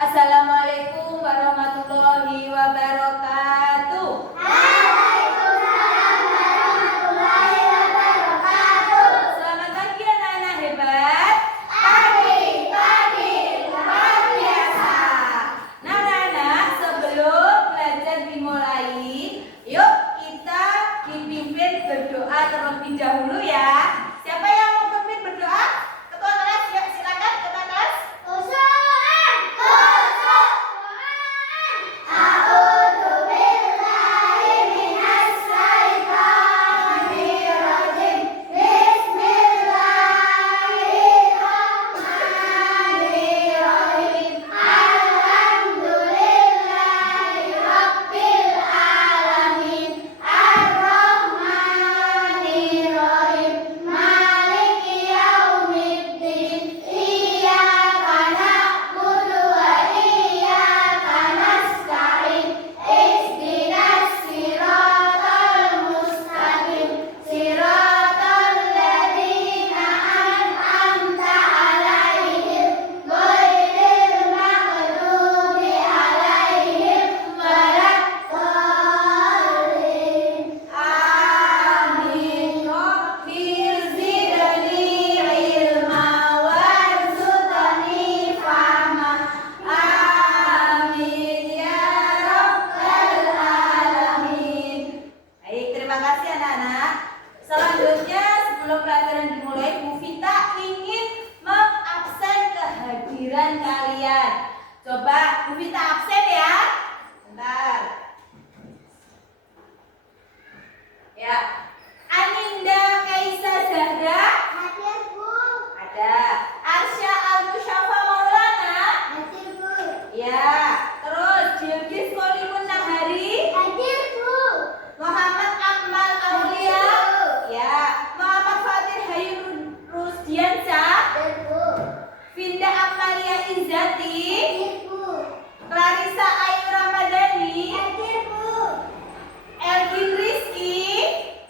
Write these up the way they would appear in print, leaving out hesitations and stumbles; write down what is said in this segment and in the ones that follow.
Assalamualaikum warahmatullahi wabarakatuh. Waalaikumsalam warahmatullahi wabarakatuh. Selamat pagi anak-anak hebat. Pagi luar biasa. Nah anak-anak, sebelum belajar dimulai, yuk kita dipimpin berdoa terlebih dahulu ya. Siapa yang mau pimpin berdoa? Ketua kelas, yuk silakan ketua kelas. Selanjutnya, sebelum pelajaran dimulai, Bu Vita ingin mengabsen kehadiran kalian. Coba Bu Vita absen ya. Bentar. Ya. Aninda Kaisa Zahra. Hadir, Bu. Ada. Arsya Al-Musyafa Maulana. Hadir, Bu. Ya. Terus Jilgis Kolimun Nahari. Hadir, Bu. Muhammad Akmal Aulia. Ya. Muhammad Fatir Hayu Rusdiansyah. Hadir, Bu. Vinda Amalia Izzati. Hadir, Bu. Clarissa Ayu Ramadhani. Hadir, Bu. Elgin Rizky.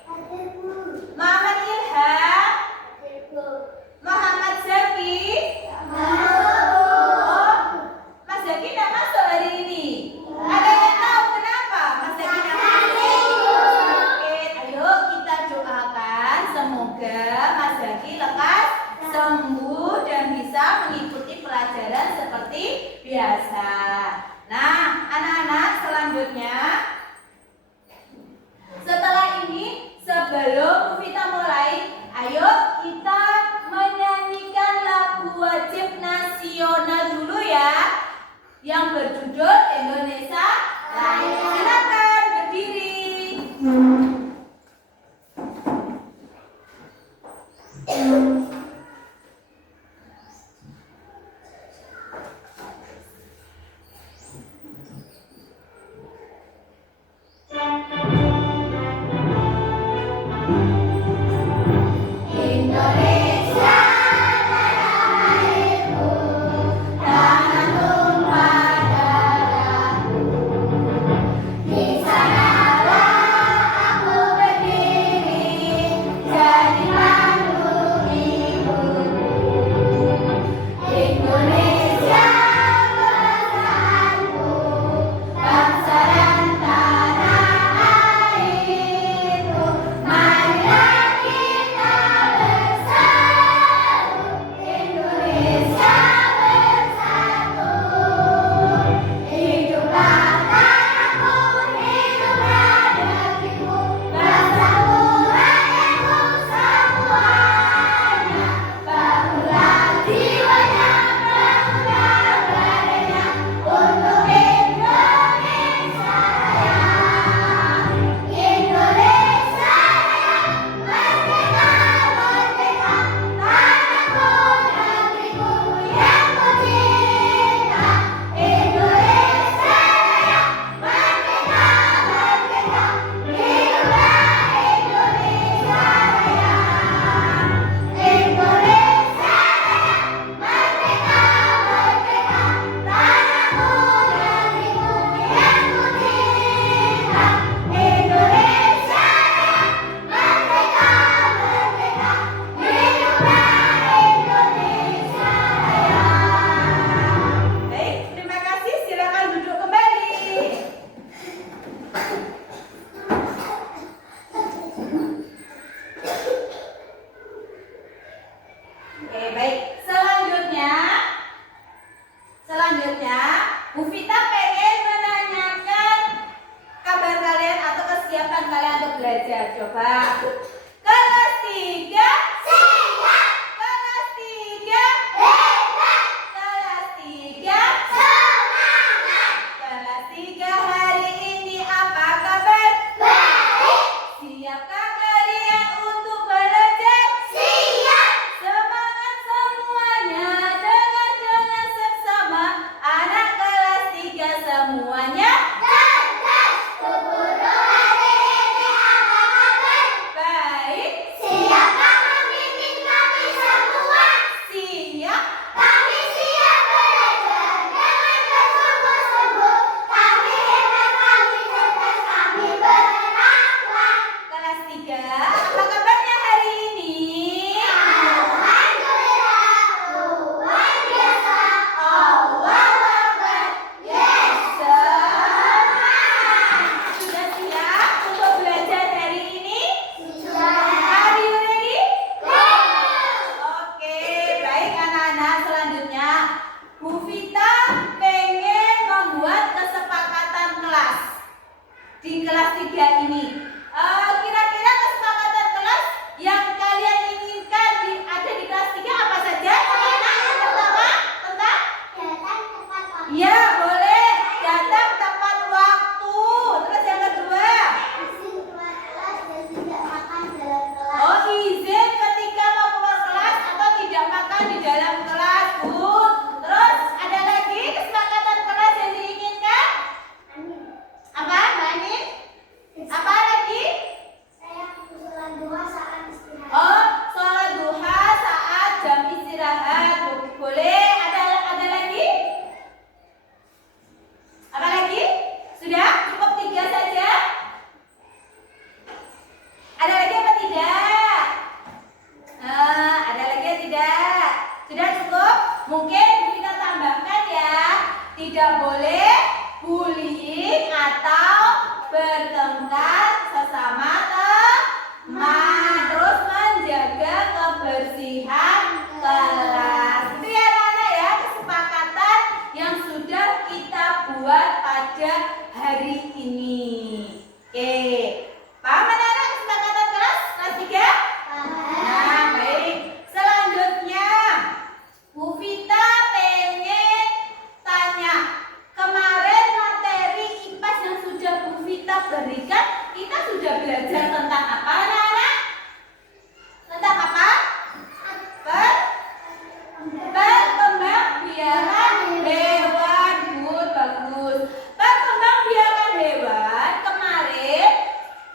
Hadir, Bu. Muhammad Ilham. Hadir, Bu. Muhammad Zaki. Halo. Oh, Mas Zaki tidak masuk hari ini. Ada yang tahu kenapa Mas Zaki tidak masuk? Sakit. Ayo kita doakan semoga Mas Zaki lekas sembuh dan bisa mengikuti pelajaran seperti biasa. Nah, anak-anak selanjutnya, setelah ini sebelum kita mulai, ayo kita menyanyikan lagu wajib nasional dulu ya, yang berjudul Indonesia Raya. Silakan berdiri. Indonesia tanah airku, tanah tumpah darahku. Di sanalah selanjutnya, Bu Vita pengen menanyakan kabar kalian atau kesiapan kalian untuk belajar. Coba. Kelas 3 Siap. kelas 3 Hebat. kelas 3 Semangat. kelas 3 hari ini apa kabar? Baik. Siapkah kalian untuk belajar? Siap. Semangat semuanya dengan seksama anak kelas 3 semuanya. Tegas. Bu Guru hari ini apa kabar? Baik, Siapkah memimpin kami semua? siap. Kami siap belajar dengan bersungguh-sungguh. Kami hebat, kami cerdas, kami berakhlak. Kelas 3, apa kabarnya hari ini? Alhamdulillah, luar biasa. Allahu Akbar. Yes. Semangat. Sudah siap untuk belajar hari ini? Sudah. Are you ready? Yes. Oke, baik anak-anak, selanjutnya Bu Vita pengen membuat kesepakatan kelas di kelas 3 ini. Kira-kira kesepakatan kelas yang kalian inginkan ada di kelas 3 apa saja? Anak-anak, yang pertama tentang Datang tepat waktu. ya boleh datang tepat waktu. Terus yang kedua, Izin keluar kelas dan tidak makan dalam kelas. oh izin ketika mau keluar kelas atau tidak makan di dalam kelas, Bu. Terus ada lagi kesepakatan kelas yang diinginkan? Amin. Apa, Mbak Anin? Apa lagi? Saya sholat duha saat istirahat. Oh, sholat duha saat jam istirahat. Boleh? Ada lagi? Apa lagi? Sudah? Cukup 3 saja? Ada lagi apa tidak? Ada lagi atau tidak? Sudah cukup? Mungkin kita tambahkan ya. Tidak boleh bullying atau bertengkar sesama teman. Terus menjaga kebersihan kelas. Itu ya anak-anak ya, kesepakatan yang sudah kita buat pada hari ini. Oke. Paham anak-anak kesepakatan kelas 3? Nah, baik. Selanjutnya, Bu Vita pengen tanya. Kemarin materi IPAS yang sudah Bu Vita berikan, kita sudah belajar tentang apa, anak-anak? Tentang apa? Perkembangbiakan hewan. Good, bagus. Perkembangbiakan hewan kemarin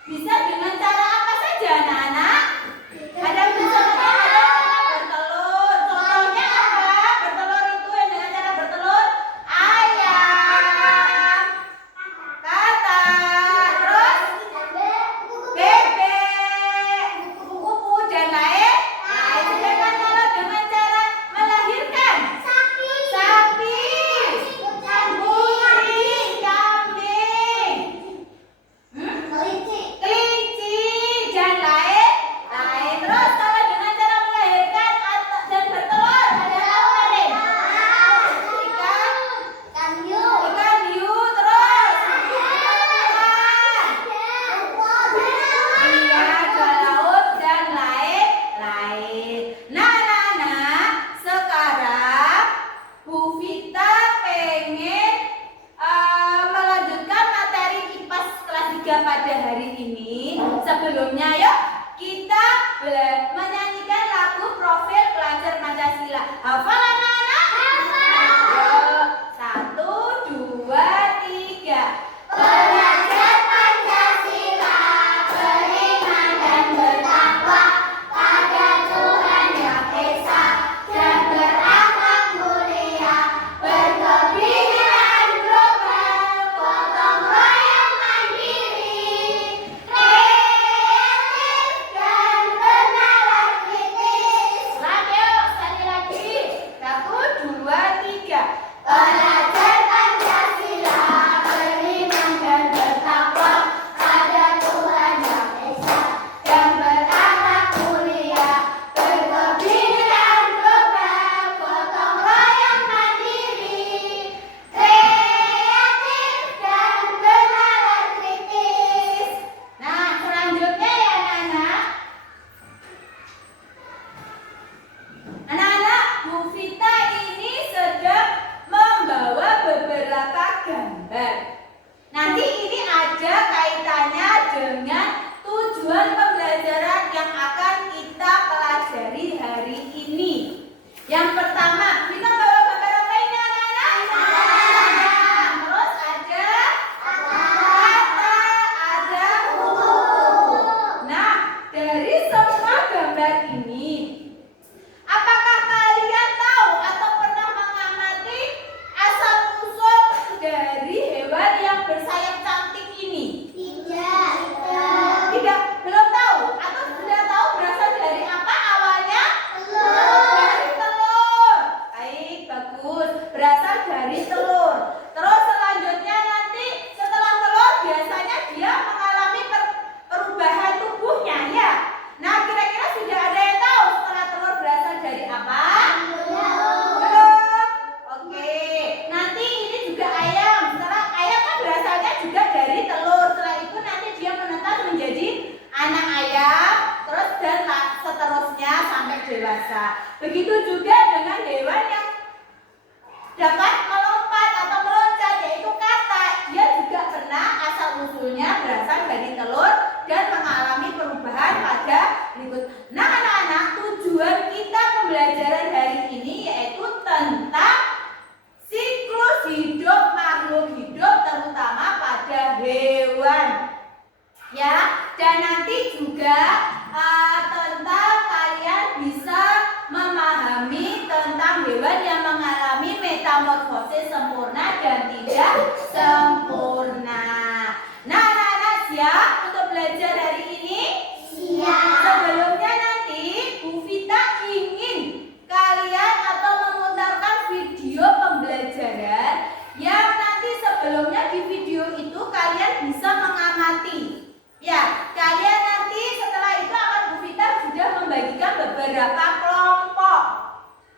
bisa dengan cara apa saja, anak-anak? Ada yang bisa ada bertelur. Contohnya apa? Bertelur itu yang dengan cara bertelur ayam, katak, terus bebek, kuku-kuku dan lain. Sedangkan kalau dengan cara melahirkan sapi, kucing, kambing, kelinci dan lain. Terus kalau dengan cara melahirkan dan bertelur adalah apa nih? Ikan hiu, terus ikan. Iya, ke laut dan lain-lain. Nah, anak-anak, sekarang Bu Vita pengen melanjutkan materi IPAS kelas 3 pada hari ini. Sebelumnya, yuk kita menyanyikan lagu Profil Pelajar Pancasila. Hafal anak-anak? Yuk, 1, 2, 3. Belajar Pancasila, beriman dan bertakwa pada Tuhan Yang Esa dan berakhlak mulia, berkebinekaan global, gotong royong mandiri, kreatif dan bernalar kritis. Yuk, sekali lagi. dari telur. Terus selanjutnya nanti setelah telur biasanya dia mengalami perubahan tubuhnya ya. Nah, kira-kira sudah ada yang tahu setelah telur berasal dari apa? Belum. Oke. Nanti ini juga ayam. Setelah ayam kan berasalnya juga dari telur. Setelah itu nanti dia menetas menjadi anak ayam, terus dan seterusnya sampai dewasa. Begitu juga dengan hewan yang dapat melompat atau meloncat, yaitu katak. Dia juga pernah asal usulnya berasal dari telur dan mengalami perubahan pada berikut. Nah, anak-anak, tujuan kita pembelajaran hari ini yaitu tentang siklus hidup makhluk hidup, terutama pada hewan. Ya, dan nanti juga tentang kalian bisa memahami tentang hewan yang mengalami metamorfosis sempurna dan tidak sempurna. Nah, anak-anak siap untuk belajar hari ini? Siap. Sebelumnya nanti Bu Vita ingin kalian atau memutarkan video pembelajaran yang nanti sebelumnya di video itu kalian bisa mengamati. Ya, kalian nanti setelah itu akan Bu Vita sudah membagikan beberapa kelompok.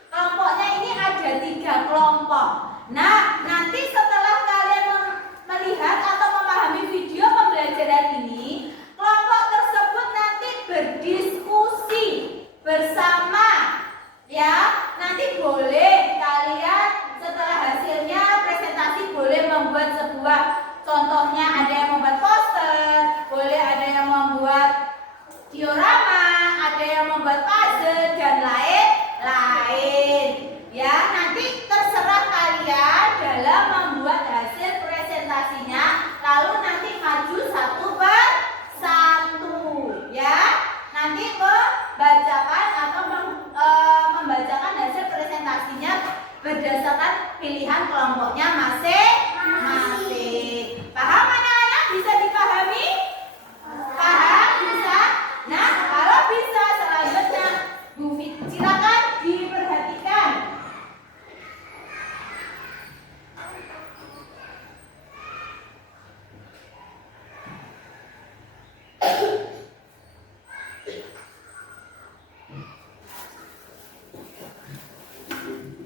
Kelompoknya ini ada 3 kelompok. Nah, nanti setelah kalian melihat atau memahami video pembelajaran ini, kelompok tersebut nanti berdiskusi bersama. Ya, nanti boleh kalian setelah hasilnya presentasi boleh membuat sebuah, contohnya ada yang membuat poster, boleh ada yang membuat diorama, ada yang membuat puzzle dan lain-lain. Ya, nanti terserah kalian dalam membuat hasil presentasinya, lalu nanti maju satu per satu. Ya, nanti membacakan atau membacakan hasil presentasinya berdasarkan pilihan kelompoknya masing-masing. Paham anak-anak? Bisa dipahami? Paham? Bisa? Nah, kalau bisa selanjutnya Bu Fit, silakan diperhatikan.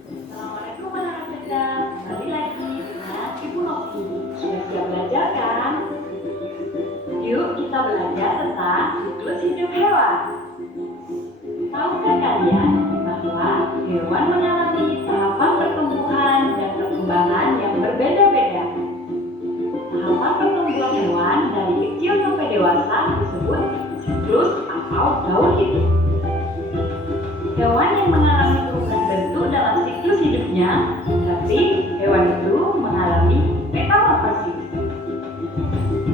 Assalamualaikum anak-anak cerdas. Kembali lagi dengan Ibu Novi. Sudah siap belajar kan? Yuk kita belajar tentang siklus hidup hewan. Tahukah kalian bahwa hewan mengalami tahapan pertumbuhan dan perkembangan yang berbeda-beda? Tahapan pertumbuhan hewan dari kecil sampai dewasa disebut siklus atau daur hidup. Hewan yang mengalami perubahan bentuk dalam siklus hidupnya, tapi hewan itu mengalami metamorfosis.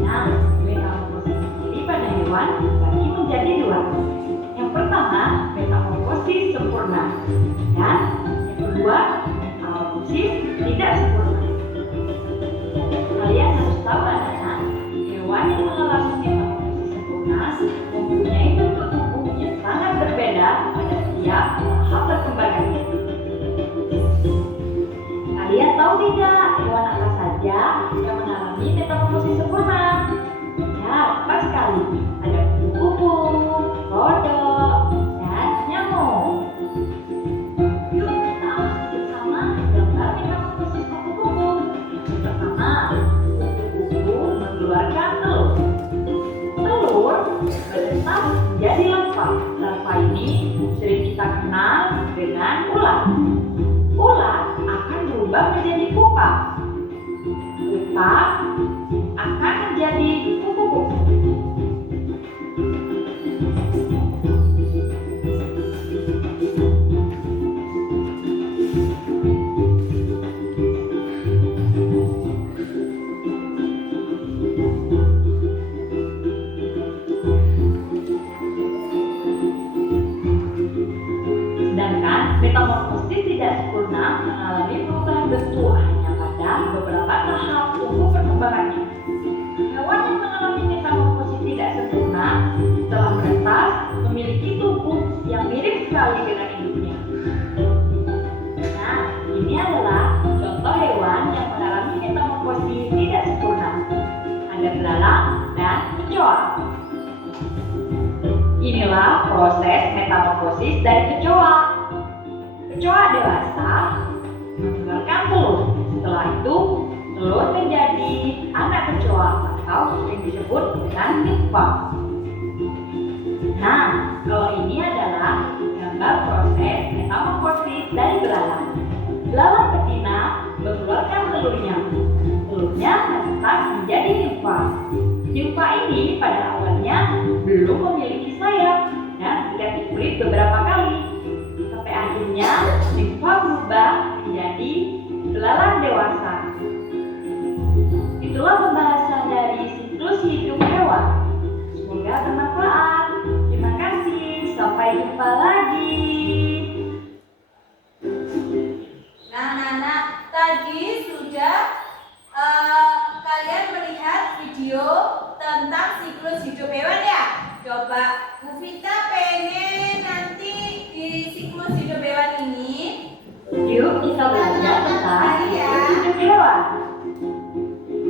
Nah, metamorfosis ini pada hewan dibagi menjadi 2. Yang pertama, metamorfosis sempurna, dan yang kedua, metamorfosis tidak sempurna. Kalian harus tahu anak-anak, hewan yang mengalami metamorfosis sempurna mempunyai bentuk tubuh yang sangat berbeda pada setiap tahap perkembangannya. Kalian tahu tidak hewan apa saja yang mengalami metamorfosis sempurna? Ya, tepat sekali. Ada kupu-kupu, kodok, dan nyamuk. Yuk kita amati bersama gambar metamorfosis kupu-kupu. Yang pertama, kupu-kupu mengeluarkan telur. Telur menetas menjadi larva. Larva ini sering kita kenal dengan ulat. Ulat akan berubah menjadi pupa. Pupa akan menjadi kupu-kupu. Sedangkan metamorfosis tidak sempurna mengalami perubahan bentuk hanya pada beberapa tahap tumbuh perkembangannya. Hewan yang mengalami metamorfosis proses metamorfosis dari kecoa. Kecoa dewasa mengeluarkan telur. Setelah itu, telur menjadi anak kecoa atau yang disebut dengan nimfa. Nah, kalau ini adalah gambar proses metamorfosis dari belalang. Belalang betina mengeluarkan telurnya. Telurnya menetas menjadi nimfa. Nimfa ini pada awalnya belum memiliki sayap dan tidak dikulit beberapa kali. Sampai akhirnya nimfa berubah menjadi belalang dewasa. Itulah pembahasan dari siklus hidup hewan. Semoga bermanfaat. Terima kasih. Sampai jumpa lagi. Nah, tadi sudah kalian melihat video tentang siklus hidup hewan ya? Coba Bu Vita pengen nanti di siklus hidup hewan ini Yuk kita belajar tentang siklus hidup hewan.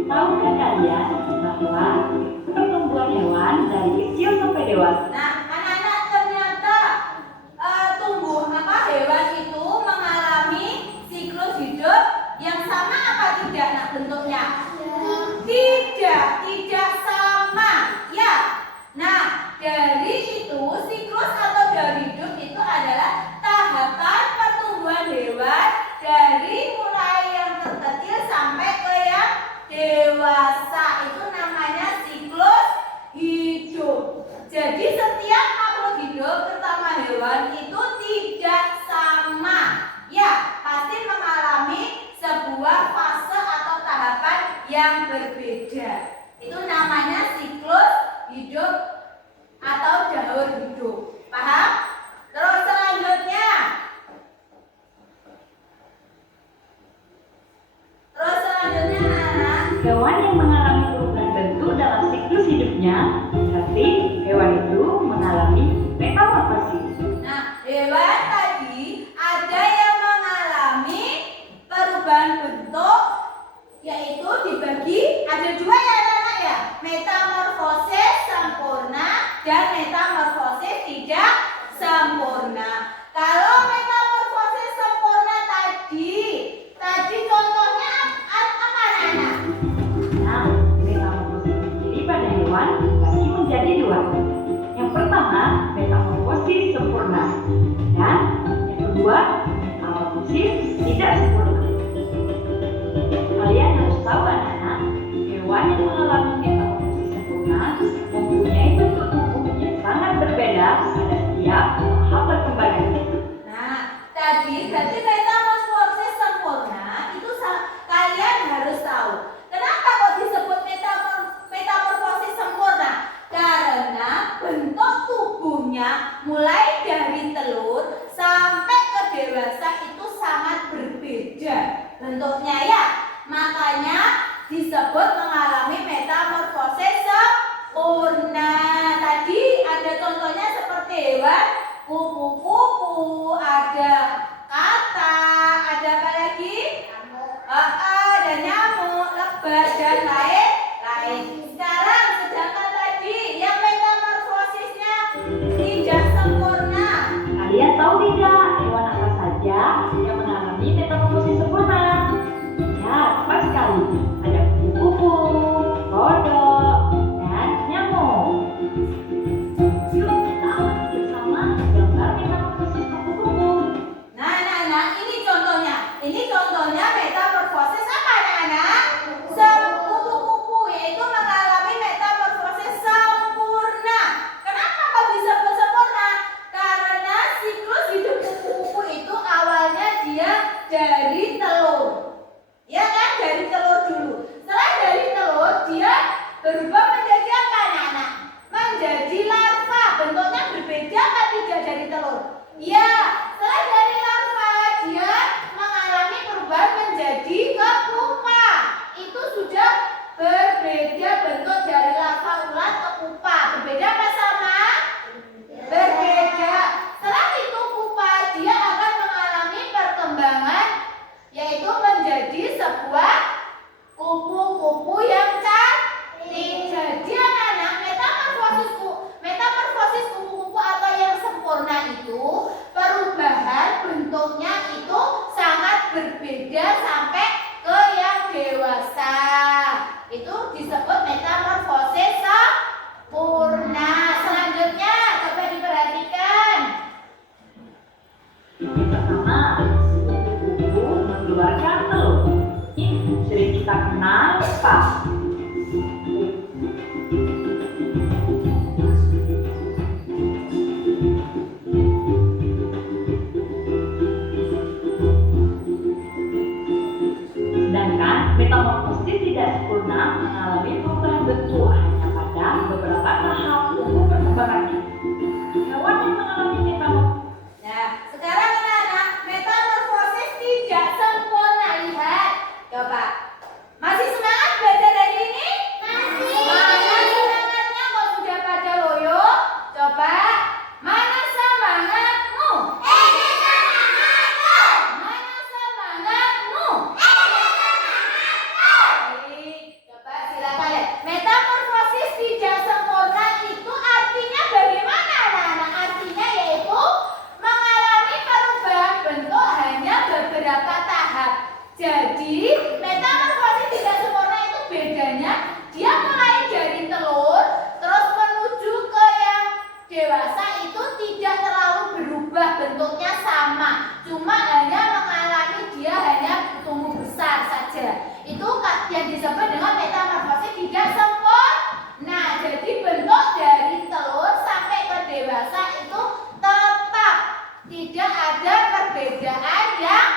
Tahukah kalian bahwa pertumbuhan hewan dari kecil sampai dewasa? Nah, anak-anak ternyata hewan itu mengalami siklus hidup yang sama apa tidak nak bentuknya? Tidak sama ya. Nah, dari itu siklus atau dari hidup itu adalah tahapan pertumbuhan hewan dari mulai yang terkecil sampai ke yang dewasa. Itu namanya siklus hidup. Jadi setiap makhluk hidup terutama hewan itu tidak sama. Ya, pasti mengalami sebuah fase atau tahapan yang berbeda. Itu namanya siklus hidup atau jalur hidup. Paham? Terus selanjutnya anak-anak, Hewan yang mengalami perubahan bentuk dalam siklus hidupnya, berarti hewan itu mengalami metamorfosis. nah, hewan tadi ada yang mengalami perubahan bentuk, yaitu dibagi ada dua ya anak-anak ya, metamorfosis sempurna dan metamorfosis tidak sempurna. Kalau metamorfosis sempurna tadi contohnya apa anak-anak? Nah, metamorfosis ini pada hewan dibagi menjadi dua. Yang pertama, metamorfosis sempurna, dan yang kedua, metamorfosis tidak sempurna. Kalian harus tahu anak-anak, hewan yang mengalami metamorfosis sempurna mempunyai bentuk tubuh yang sangat berbeda pada setiap tahap perkembangannya. Nah, tadi berarti metamorfosis sempurna itu kalian harus tahu. Kenapa kok disebut metamorfosis sempurna? Karena bentuk tubuhnya mulai dari telur sampai ke dewasa itu sangat berbeda bentuknya ya. Makanya disebut mengalami metamorfosis sempurna. Tadi ada contohnya seperti hewan kupu-kupu, ada kata, ada apa lagi? Ada nyamuk, lebah, dan lain-lain. Sekarang sedangkan tadi yang metamorfosisnya tidak sempurna. Kalian tahu tidak hewan apa saja yang mengalami metamorfosis sempurna? Ya, tepat sekali. Ada kupu-kupu, kodok, dan nyamuk. Yuk kita amati bersama apa? Sedangkan metamorfosis tidak sempurna mengalami perubahan bentuk hanya pada beberapa tahap untuk perkembangannya. Hewan yang mengalami metamorfosis. Nah, sekarang anak-anak, metamorfosis tidak sempurna. Lihat, coba. Masih semangat belajar hari ini? Masih. Mana semangatnya? Kok sudah pada loyo? Coba, mana semangatmu? Ini semangatku. Mana semangatmu? Ini semangatku. Baik, coba silakan lihat. Metamorfosis tidak sempurna itu artinya bagaimana anak-anak? Artinya yaitu mengalami perubahan bentuk hanya beberapa tahap. Jadi, metamorfosis tidak sempurna itu bedanya dia mulai dari telur terus menuju ke yang dewasa itu tidak terlalu berubah, bentuknya sama. Cuma hanya mengalami dia hanya tumbuh besar saja. Itu yang disebut dengan metamorfosis tidak sempurna. Jadi bentuk dari telur sampai ke dewasa itu tetap, tidak ada perbedaan yang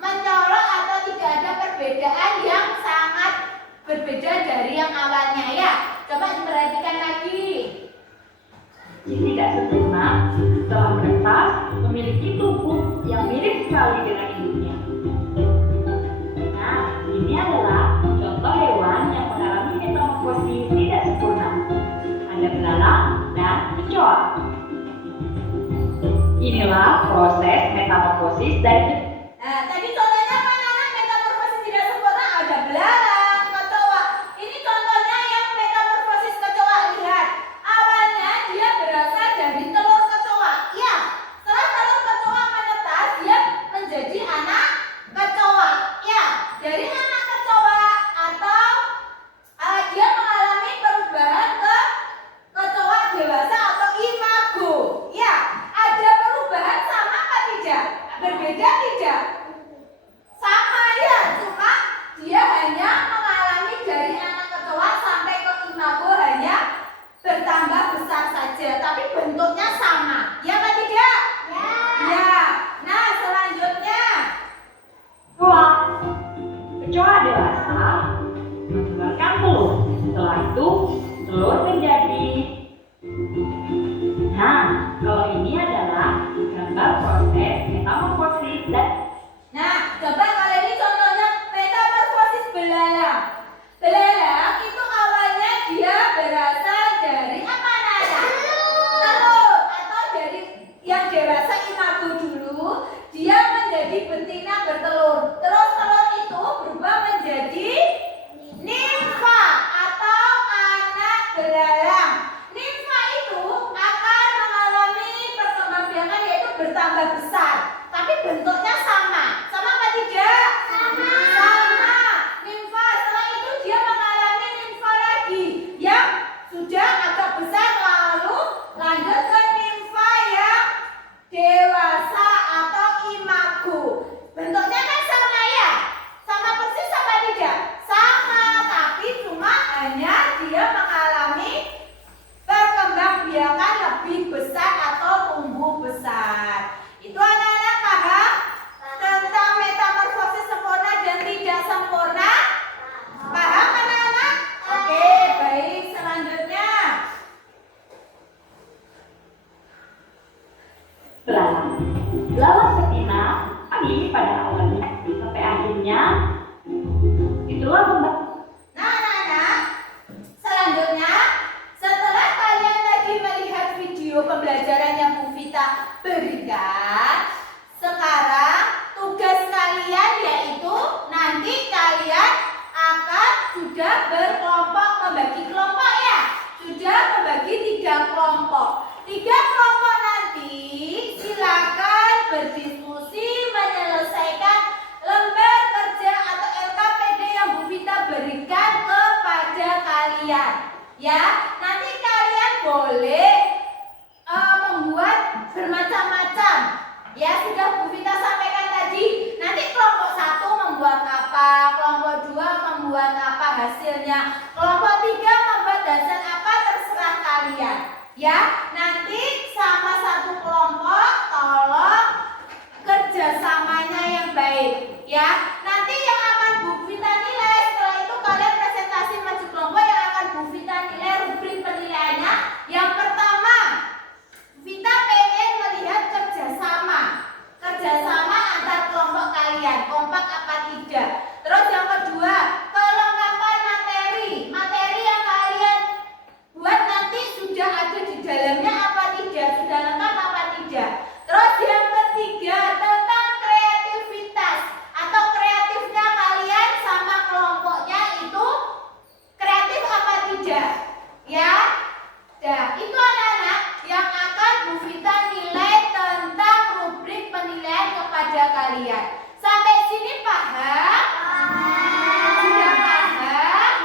mencolok atau tidak ada perbedaan yang sangat berbeda dari yang awalnya ya. Coba diperhatikan lagi. Jika tidak sempurna, telah menetas memiliki tubuh yang mirip sekali dengan induknya. Nah, ini adalah contoh hewan yang mengalami metamorfosis tidak sempurna. Ada belalang dan kecoa. Inilah proses metamorfosis dari Nah, tadi contohnya apa anak metamorfosis tidak sempurna? Ada belalang, kecoa. Ini contohnya yang metamorfosis kecoa. Lihat, awalnya dia berasal dari telur kecoa. Ya, setelah telur kecoa menetas, dia menjadi anak kecoa. Ya, dari anak kecoa atau dia mengalami perubahan ke kecoa dewasa atau imago. Ya, ada perubahan sama apa tidak? Berbeda tidak? Sama ya, cuma dia hanya mengalami dari anak kecoa sampai ke imago hanya bertambah besar saja, tapi bentuknya sama. Ya apa tidak? Ya. Ya. Nah, selanjutnya. kecoa. Kecoa dewasa mengeluarkan telur. Setelah itu, telur menjadi. Nah, kalau ini adalah gambar proses metamorfosis dan Nah, coba kalau ini contohnya metamorfosis belalang. Belalang itu awalnya dia berasal dari apa Nana? Telur atau dari yang dewasa imago dulu, dia menjadi betina bertelur. Terus telur itu berubah menjadi nimfa atau anak belalang. Nimfa itu akan mengalami perkembangbiakan yaitu bertambah besar, tapi bentuknya sama. Sama apa tidak? Sama. Sama. Nimfa setelah itu dia mengalami nimfa lagi yang sudah agak besar, lalu lanjut ke nimfa yang dewasa atau imago. Bentuknya kan sama ya? Sama persis apa tidak? Sama, tapi cuma hanya dia mengalami perkembangbiakan lebih besar atau tumbuh besar. Itu anak-anak paham tentang metamorfosis sempurna dan tidak sempurna? Paham anak-anak? Oke, baik. Selanjutnya. belalang. Belalang betina ini pada awalnya sampai akhirnya itulah membentuk. Nah, anak-anak, selanjutnya setelah kalian tadi melihat video pembelajaran yang Bu Vita berikan, sekarang tugas kalian yaitu nanti kalian akan sudah berkelompok, membagi kelompok ya. Sudah membagi 3 kelompok. 3 kelompok nanti silakan berdiskusi menyelesaikan lembar kerja atau LKPD yang Bu Vita berikan kepada kalian. Ya, nanti kalian boleh membuat bermacam-macam. Ya, sudah Bu Vita sampaikan tadi. Nanti kelompok 1 membuat apa, kelompok 2 membuat apa. hasilnya. Kelompok 3 membuat hasil apa terserah kalian. Ya, nanti sama satu kelompok tolong kerjasamanya yang baik. Ya, nanti yang akan Bu Vita nilai setelah itu kalian presentasi maju kelompok yang akan Bu Vita nilai rubrik penilaiannya. Yang pertama, Vita pengen melihat kerjasama antar kelompok kalian, kompak apa tidak. Terus yang kedua, kelengkapan materi yang kalian buat nanti sudah ada di dalamnya apa tidak, sudah lengkap apa tidak. Terus yang ketiga, tentang kreativitas atau kreatifnya kalian sama kelompoknya itu kreatif apa tidak, ya. Nah, itu anak-anak yang akan Bu Vita nilai tentang rubrik penilaian kepada kalian. Sampai sini paham? Sudah paham?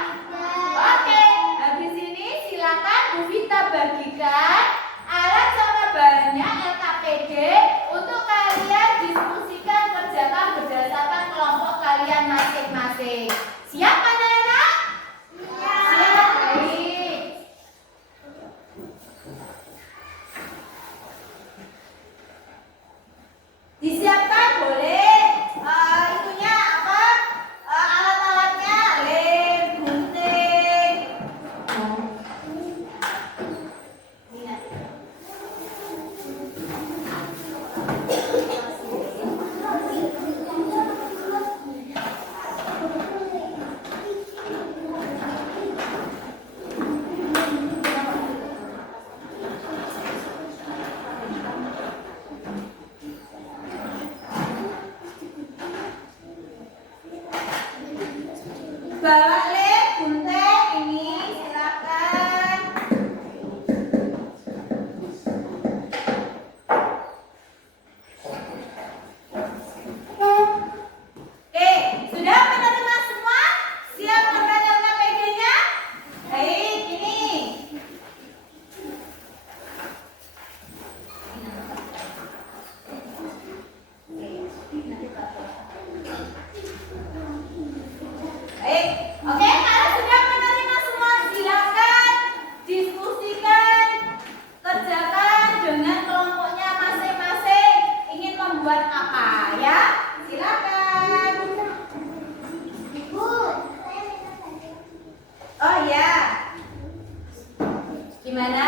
Oke, habis ini silakan Bu Vita bagikan alat sama bahannya LKPD untuk kalian diskusikan, kerjakan berdasarkan kelompok kalian masing-masing. Siap anak-anak? Siap, baik. Disiapkan boleh itunya apa, alat-alatnya, lem, gunting. Bawa lem, gunting ini silakan. Oke, sudah menerima semua? Siap dengan LKPD-nya? Baik, ini. Baik, oke, kalau sudah menerima semua silakan diskusikan, kerjakan dengan kelompoknya masing-masing. Ingin membuat apa ya? Silakan. Bu, saya minta bantuan. Oh ya. Gimana?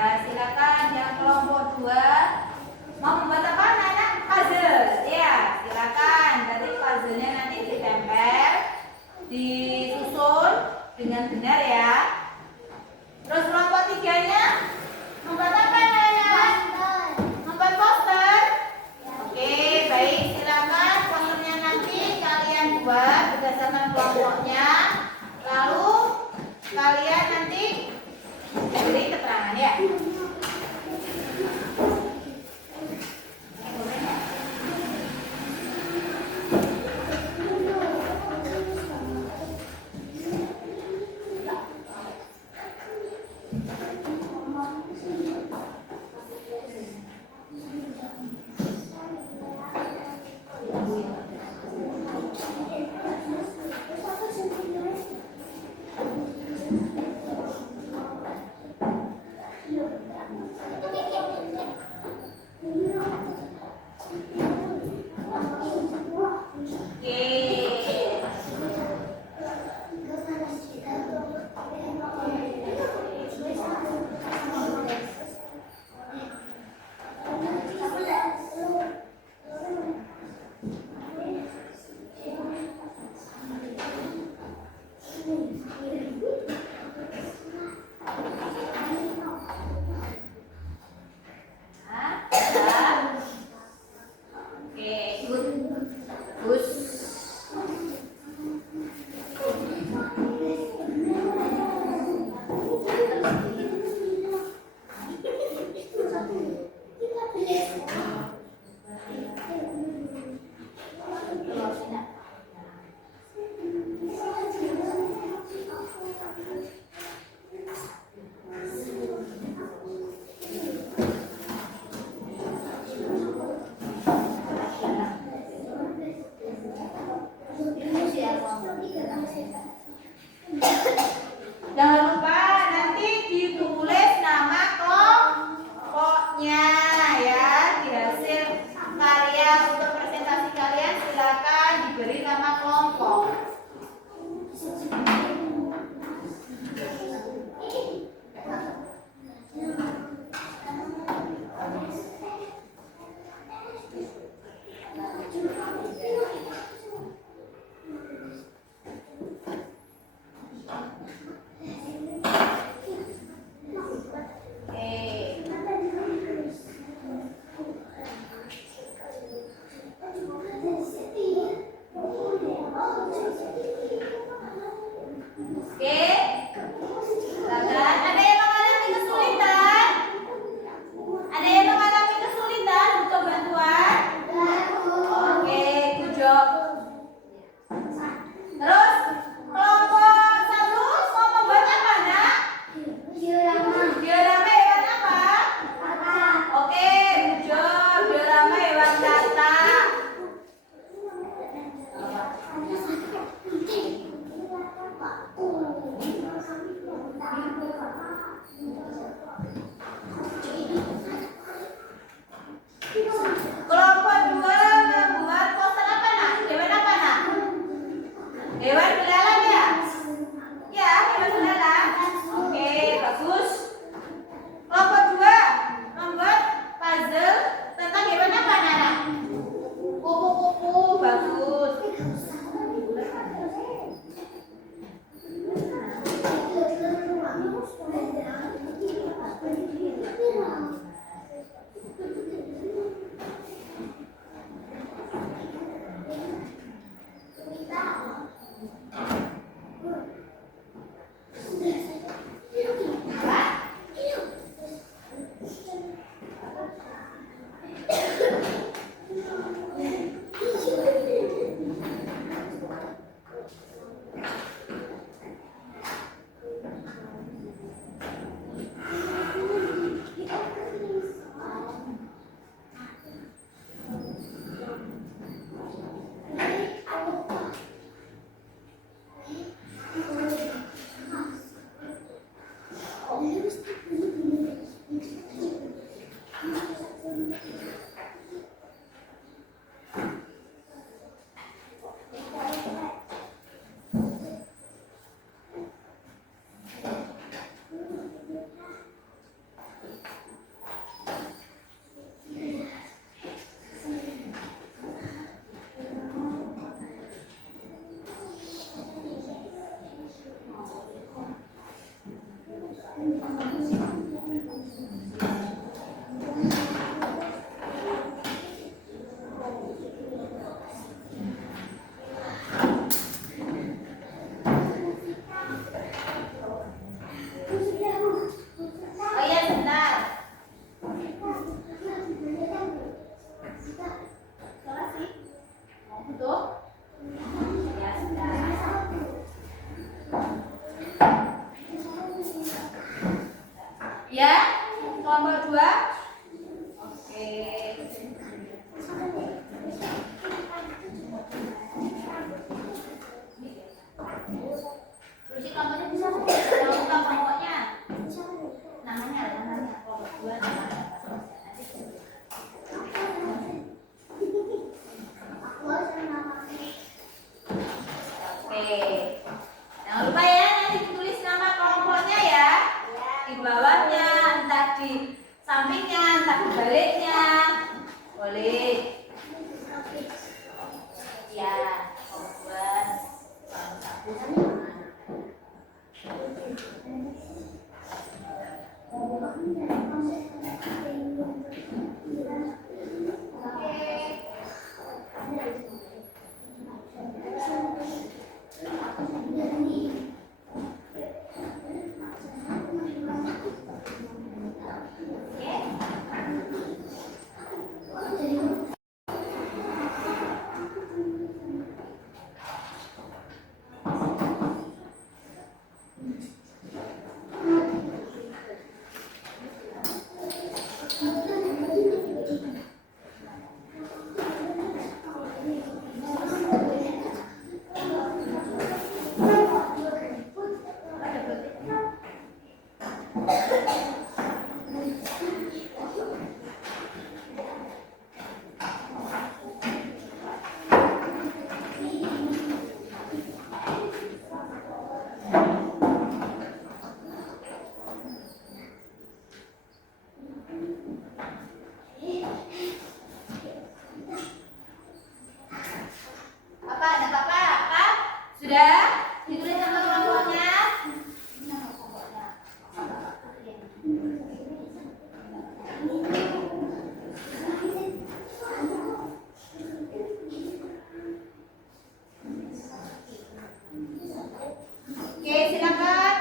Ya, silakan yang kelompok 2 mau membuat apa anak-anak? Puzzle. Ya, silakan. Nanti puzzle-nya nanti ditempel, disusun dengan benar ya. Terus kelompok 3-nya membuat apa anak-anak? Membuat poster. Oke, baik. Silakan posternya nanti kalian buat berdasarkan kelompoknya. Lalu kalian nanti beri keterangan ya. Jangan lupa nanti ditulis nama kelompoknya ya di hasil karya untuk presentasi kalian. Silakan diberi nama kelompok. Sudah? Ditulis nama kelompoknya. Oke, silakan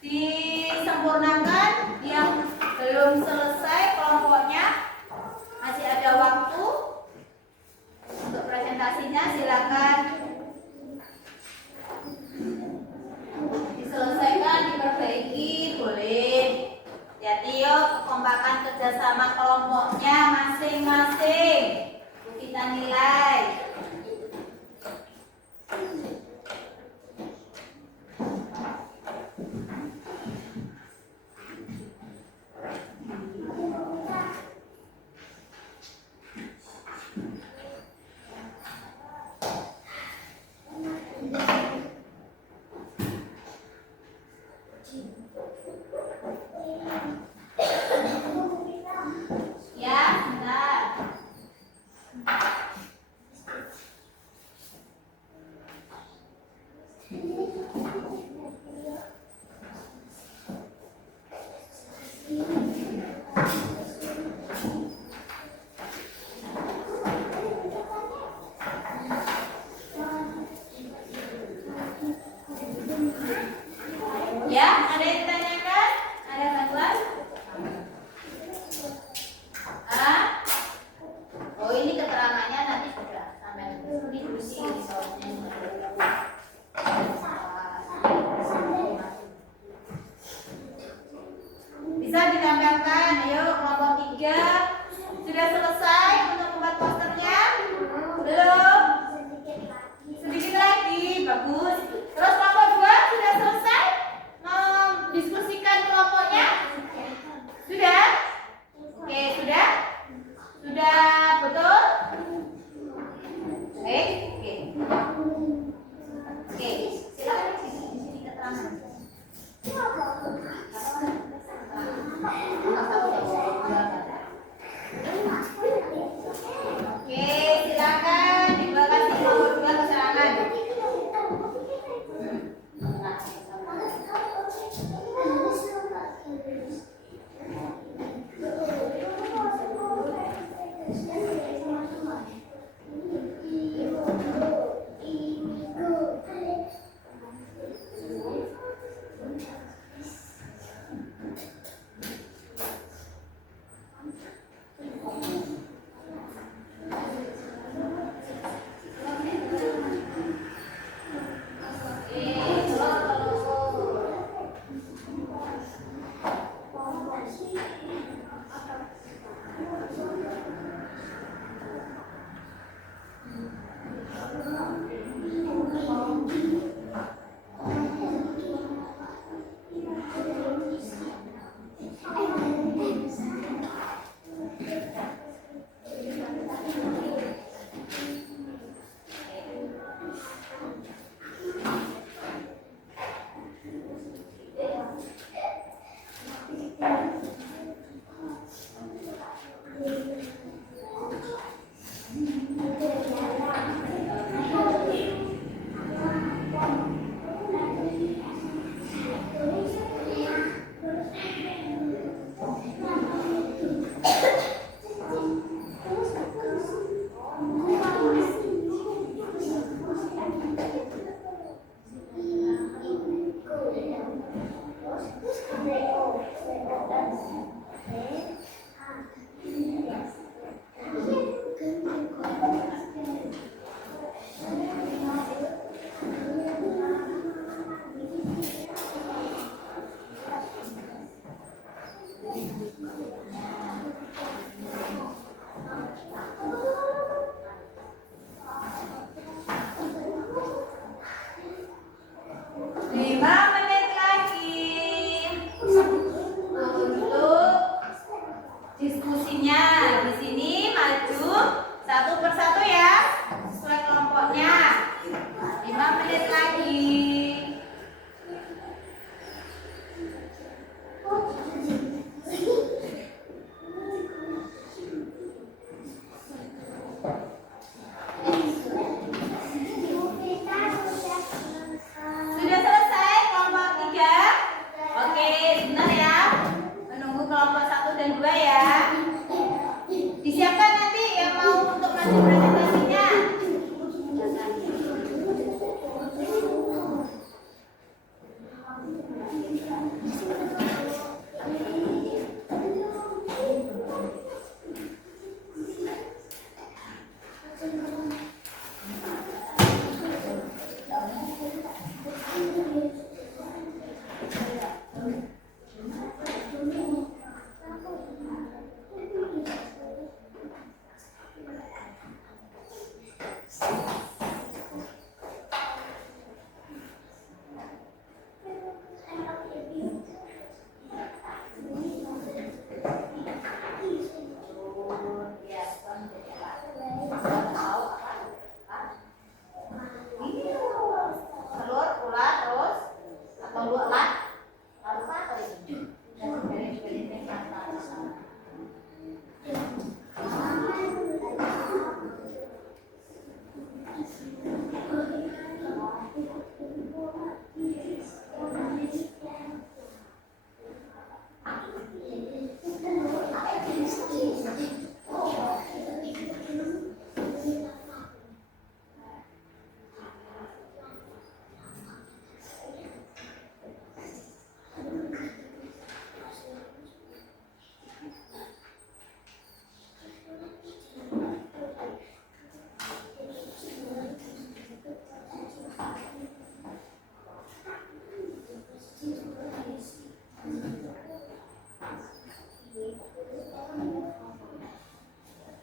disempurnakan yang belum selesai kelompoknya. Masih ada waktu untuk presentasinya, silakan diselesaikan, diperbaiki, boleh. Hati-hati yuk, kekompakan kerjasama kelompoknya masing-masing. Kita nilai. Ya, bentar. Ya, ada yang ditanyakan? Ada gangguan? Oh, ini keterangannya nanti sudah sampai ini kursi soalnya. Bisa ditambahkan, ayo kelompok 3 sudah selesai untuk membuat posternya? Belum? Sedikit lagi, bagus. Terus kelompok 2 sudah selesai mendiskusikan kelompoknya? Sudah? Oke, sudah? Sudah betul? Oke, silakan di sini keterangan. Oke, silakan dibagi nomor 2 keterangan. hasil presentasinya. Telur, ulat, terus atau ulat, lalu apa itu?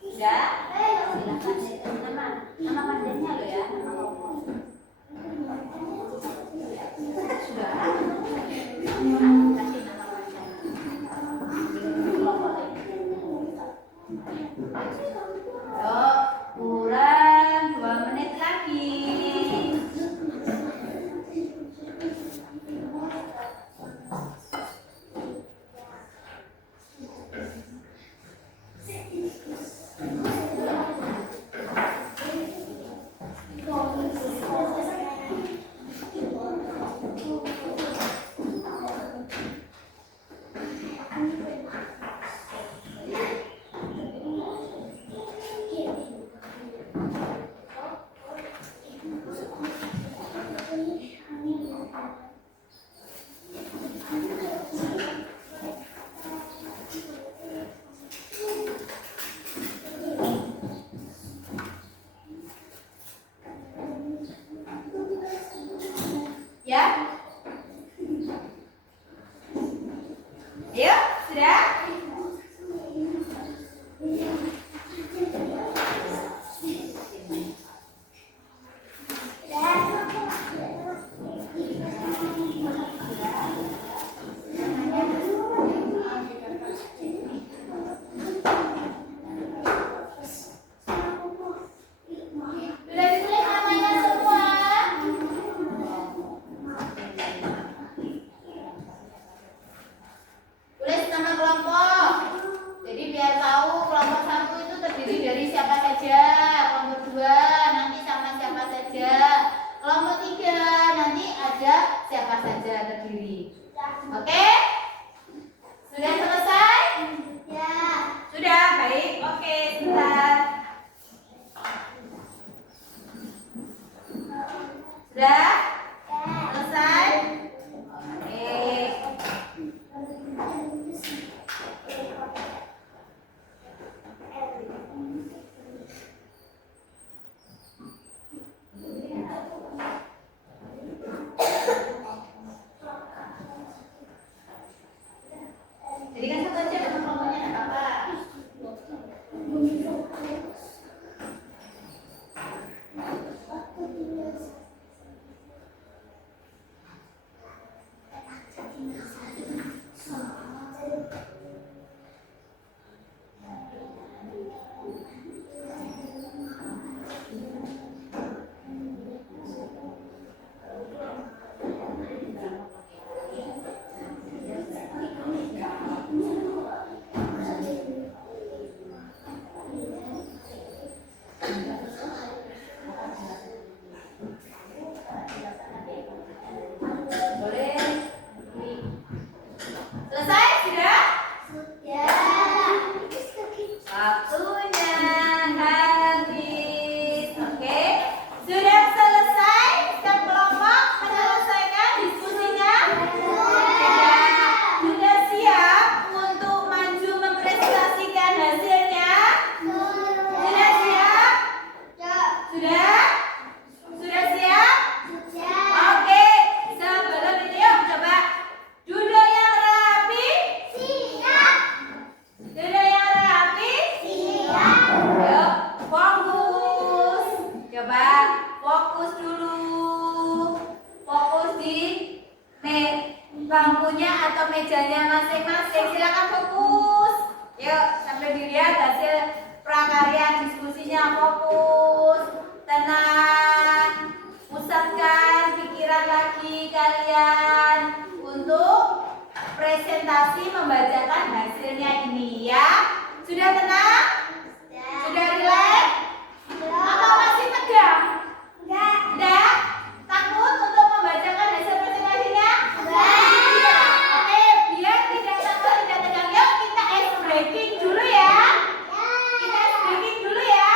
Sudah? Silakan nama pasiennya lo ya, nama kelompok. Sudah? Kasih nama pasien. Kelompok lagi. Yuk, kurang 2 menit lagi. Ya? Ayo, sudah? Sudah ditulis namanya semua? Tulis nama kelompok. Jadi biar tahu kelompok 1 itu terdiri dari siapa saja. Kelompok 2 nanti sama siapa saja. Kelompok 3 nanti ada siapa saja terdiri. Oke? Sudah selesai? Ya. Sudah, baik. Oke, sebentar. Sudah? Selesai? Oke. Jadi kan satu aja dengan kelompoknya enggak apa-apa. mejanya masing-masing. Silakan fokus. Yuk, sambil dilihat hasil prakarya diskusinya. Fokus, tenang, pusatkan pikiran lagi kalian untuk presentasi membacakan hasilnya ini ya. Sudah tenang? Sudah rileks? Atau masih tegang? Enggak? Takut untuk membacakan hasil presentasinya? Oke, biar tidak takut, tidak tegang, yuk kita ice breaking dulu ya. Kita ice breaking dulu ya.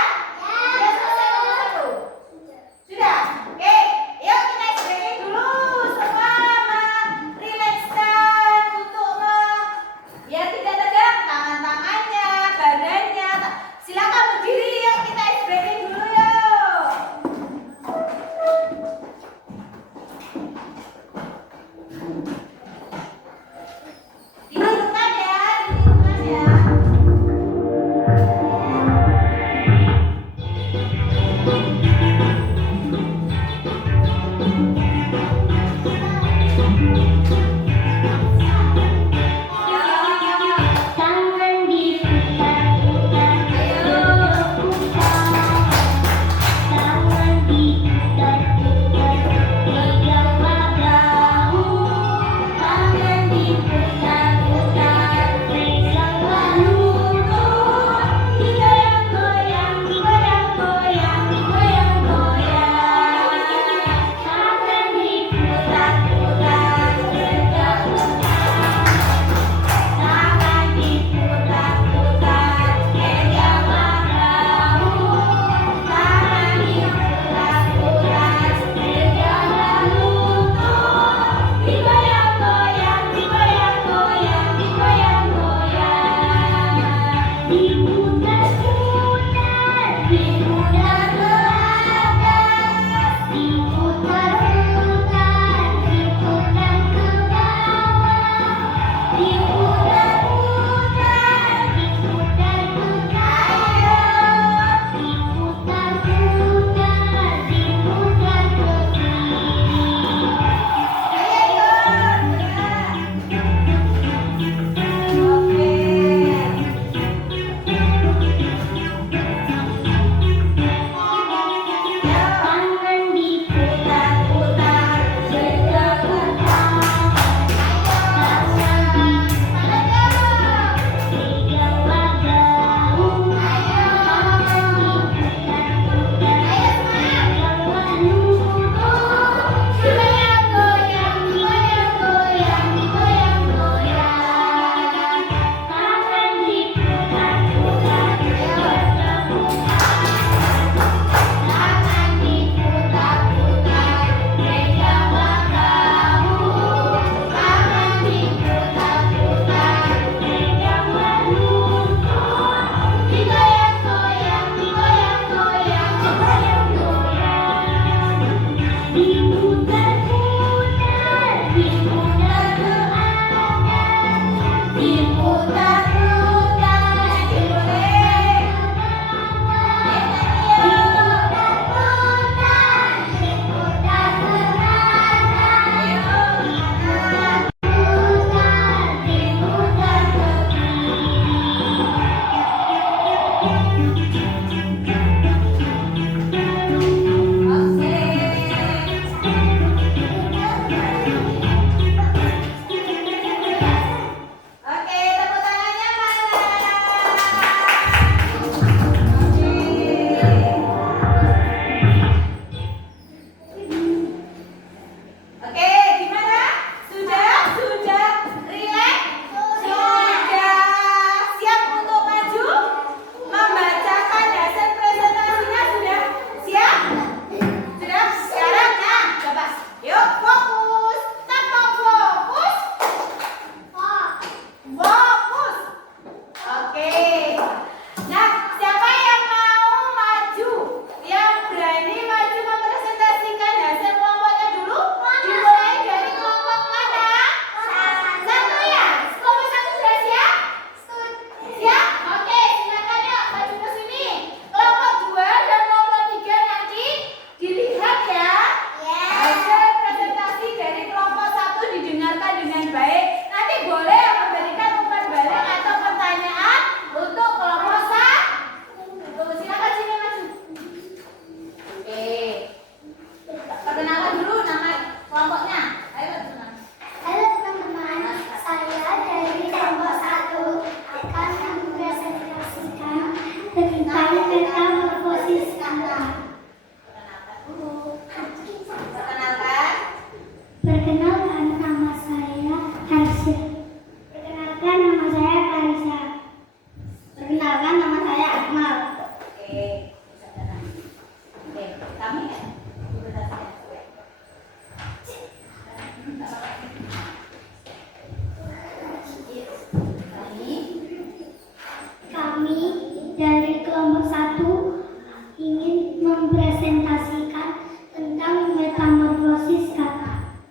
mempresentasikan tentang metamorfosis kata.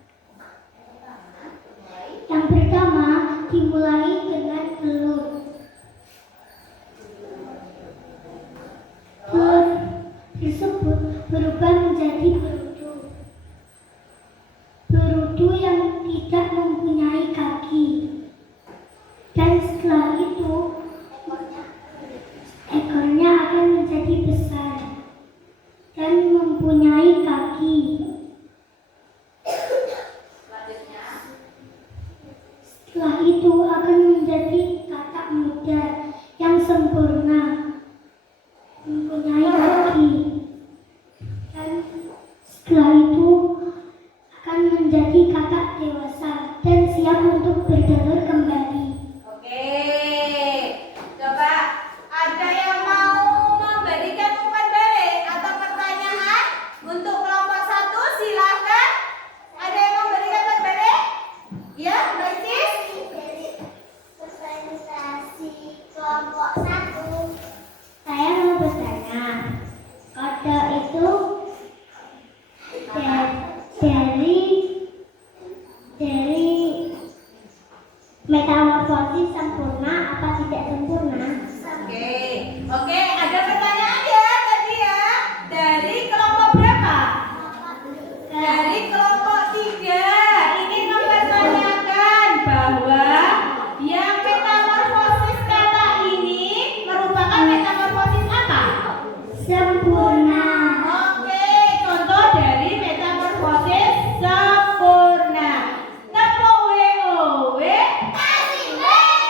Yang pertama dimulai dengan telur. Telur tersebut berubah menjadi berudu. Berudu yang tidak mempunyai kaki. Dan setelah itu ekornya akan menjadi besar dan mempunyai kaki. Setelah itu akan menjadi katak muda yang sempurna, mempunyai kaki. Dan setelah itu akan menjadi katak dewasa dan siap untuk bertelur kembali. Oke, coba ada yang mau memberikan umpan balik atau pertanyaan untuk kelompok 1, silakan. Ada yang mau memberikan umpan balik? Ya, Mbak Cis? Presentasi kelompok 1. Saya mau bertanya, kode itu dari metamorfosis sempurna apa tidak sempurna? Oke, ada pertanyaan ya tadi ya. Dari kelompok berapa? Dari kelompok 3 ingin mempertanyakan bahwa yang metamorfosis kata ini merupakan metamorfosis apa? Sempurna. Oke, contoh dari metamorfosis sempurna. Tepuk WOW. Kasih B,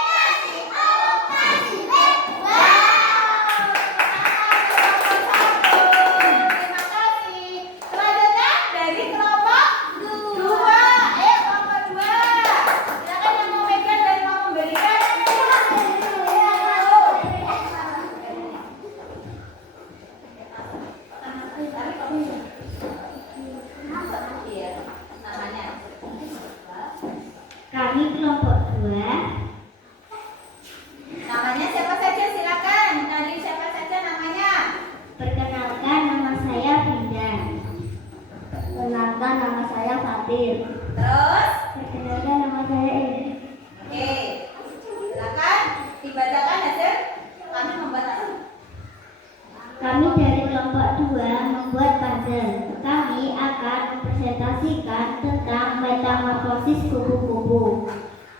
kasih O, kasih B. Wow. Terima kasih. Selanjutnya dari kelompok 2. Kelompok 2. Silakan yang mau megang dan mau memberikan. Namanya. Kami kelompok 2. Namanya siapa saja silakan. Dari siapa saja namanya? Perkenalkan, nama saya Binda. Perkenalkan, nama saya Fatir. Terus? Perkenalkan, nama saya Edi. Oke. Silakan dibacakan hasil. Kami membuat apa? Kami dari kelompok 2 membuat puzzle. Kami akan mempresentasikan tentang metamorfosis kupu-kupu.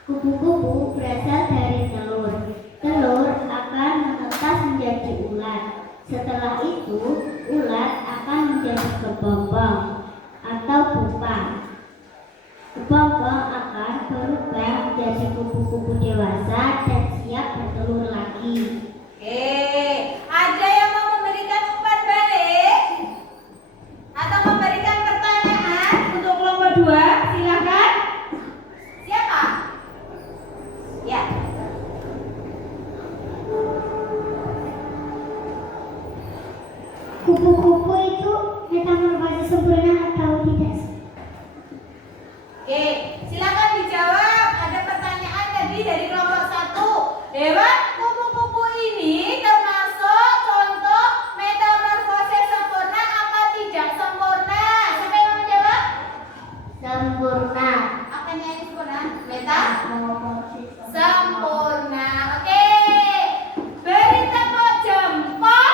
Kupu-kupu berasal dari telur. Telur akan menetas menjadi ulat. Setelah itu, ulat akan menjadi kepompong atau pupa. Kepompong akan berubah menjadi kupu-kupu dewasa dan siap bertelur lagi. Ada yang mau memberikan umpan balik atau memberikan pertanyaan untuk kelompok 2? Silakan. Siapa? Ya. Kupu-kupu itu metamorfosis sempurna atau tidak? Oke, silakan dijawab. Ada pertanyaan tadi dari kelompok 1. Dewan, kupu-kupu ini termasuk contoh metamorfosis sempurna apa tidak sempurna? Siapa yang mau menjawab? Sempurna. Apa yang sempurna? Metamorfosis sempurna. Oke. Beri tepuk jempol.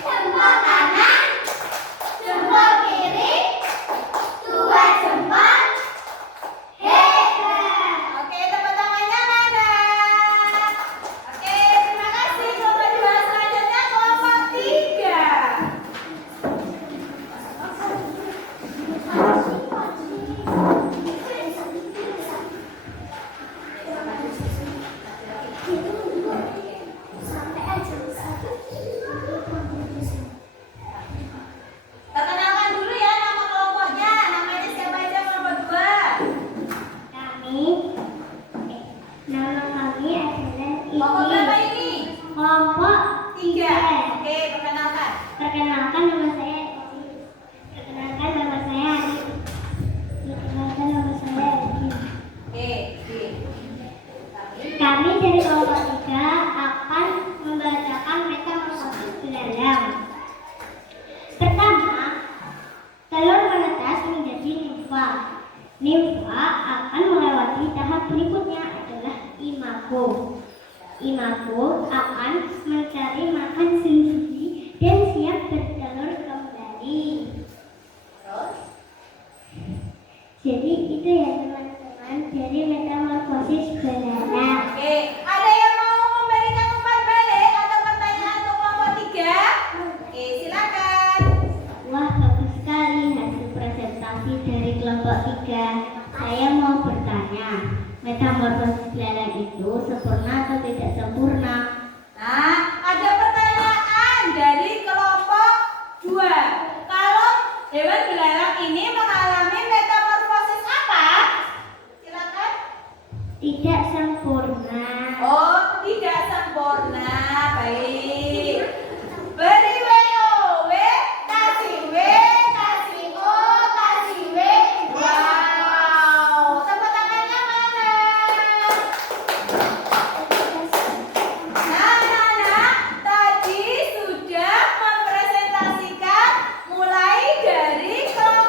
Jempol kanan, jempol kiri, 2 jempol. Hebat. Oke, tepuk tangannya mana? nimfa. Nimfa akan melewati tahap berikutnya adalah imago. Imago akan mencari makan sendiri dan siap bertelur kembali. Jadi itu ya teman-teman dari metamorfosis beranak. Oke, ada yang mau memberikan umpan balik atau pertanyaan untuk kelompok 3? Oke, silakan. Wah, bagus sekali hasil presentasi dari kelompok 3. Saya mau bertanya, metamorfosis belalang itu sempurna atau tidak sempurna? Nah, ada pertanyaan dari kelompok 2. Kalau hewan belalang ini mengalami metamorfosis apa? Silakan. Tidak sempurna. Oh, tidak sempurna. Baik. Beri WO, W, kasih W, kasih O, kasih W. Wow. Tepuk tangannya mana? Nah, tadi sudah mempresentasikan mulai dari kelompok